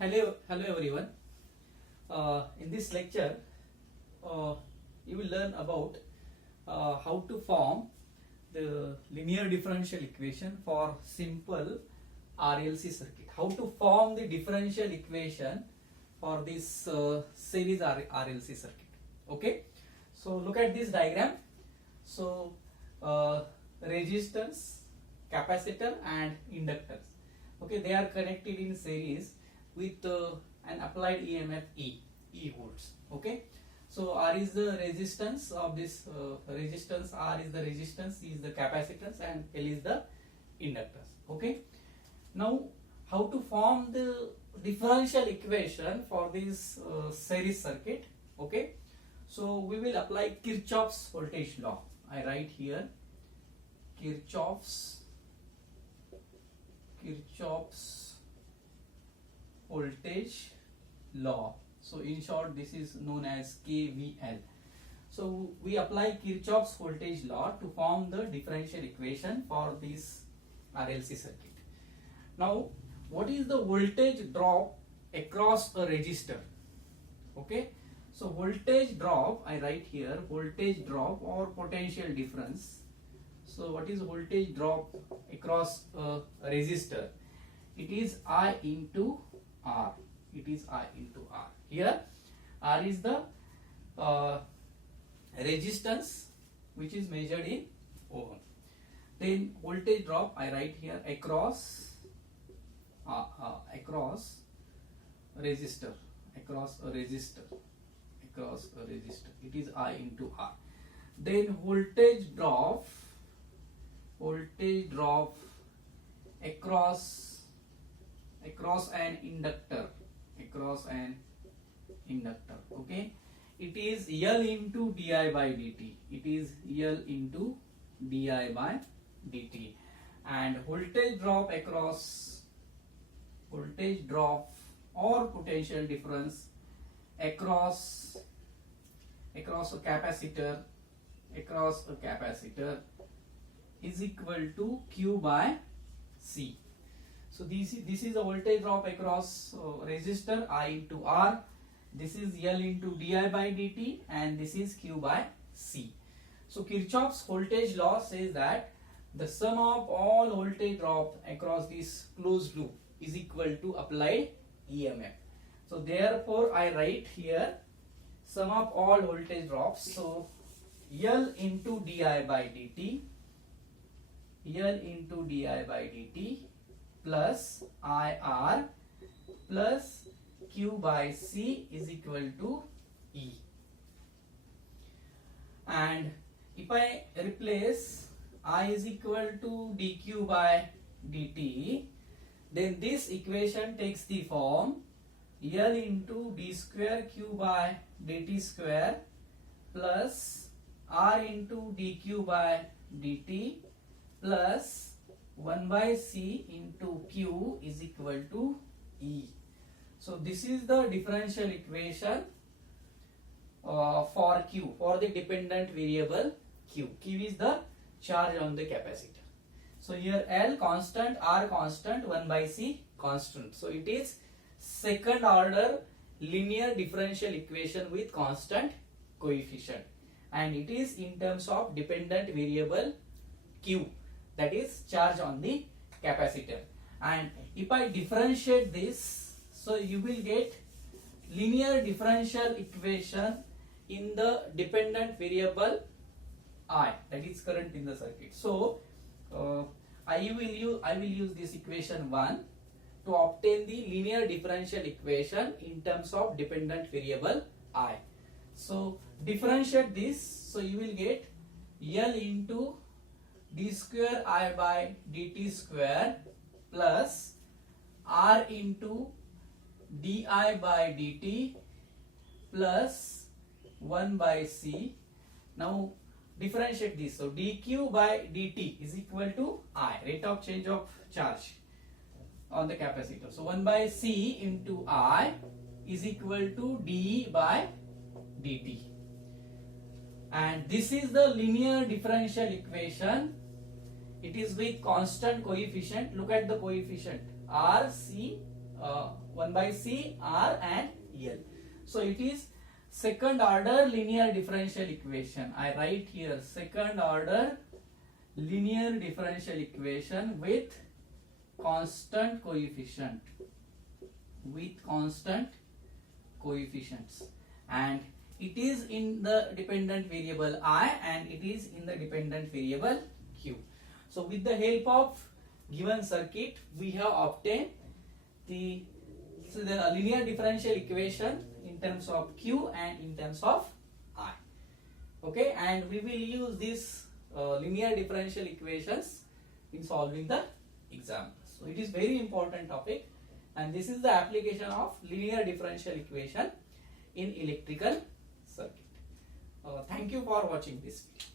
Hello everyone. In this lecture, you will learn about how to form the linear differential equation for simple RLC circuit. How to form the differential equation for this series RLC circuit. Okay. So look at this diagram. So resistors, capacitor, and inductors. Okay, they are connected in series with an applied EMF E volts. Okay, so R is the resistance of this resistance, R is the resistance, E is the capacitance, and L is the inductors. Okay, now how to form the differential equation for this series circuit? Okay, so we will apply Kirchhoff's voltage law. I write here Kirchhoff's voltage law. So in short, this is known as KVL. So we apply Kirchhoff's voltage law to form the differential equation for this RLC circuit. Now, what is the voltage drop across a resistor? Okay, so voltage drop, I write here voltage drop or potential difference. So what is voltage drop across a resistor? It is I into R. It is I into R. Here R is the resistance which is measured in ohm. Then voltage drop I write here across resistor, across a resistor. It is I into R. Then voltage drop across an inductor, okay, it is L into di by dt. It is L into di by dt. And voltage drop or potential difference across a capacitor is equal to Q by C. So this is the voltage drop across resistor I into R. This is L into di by dt, and this is Q by C. So Kirchhoff's voltage law says that the sum of all voltage drop across this closed loop is equal to applied EMF. So therefore I write here sum of all voltage drops. So L into di by dt plus IR plus Q by C is equal to E. And if I replace I is equal to dq by dt, then this equation takes the form L into d square Q by dt square plus R into dq by dt plus 1 by C into Q is equal to E. So this is the differential equation for Q, for the dependent variable Q. Q is the charge on the capacitor. So here L constant, R constant, 1 by C constant. So it is second order linear differential equation with constant coefficient, and it is in terms of dependent variable Q, that is charge on the capacitor. And if I differentiate this, so you will get linear differential equation in the dependent variable I, that is current in the circuit. So I will use this equation 1 to obtain the linear differential equation in terms of dependent variable I. So differentiate this, so you will get L into d square I by dt square plus R into di by dt plus 1 by C. Now differentiate this. So dq by dt is equal to I, rate of change of charge on the capacitor. So 1 by C into I is equal to d by dt. And this is the linear differential equation. It is with constant coefficient. Look at the coefficient. R, C, 1 by C, R and L. So it is second order linear differential equation. I write here second order linear differential equation with constant coefficient, and it is in the dependent variable I and it is in the dependent variable Q. So with the help of given circuit we have obtained the linear differential equation in terms of Q and in terms of I. Okay, and we will use these linear differential equations in solving the exam. So it is very important topic, and this is the application of linear differential equation in electrical circuit. Thank you for watching this video.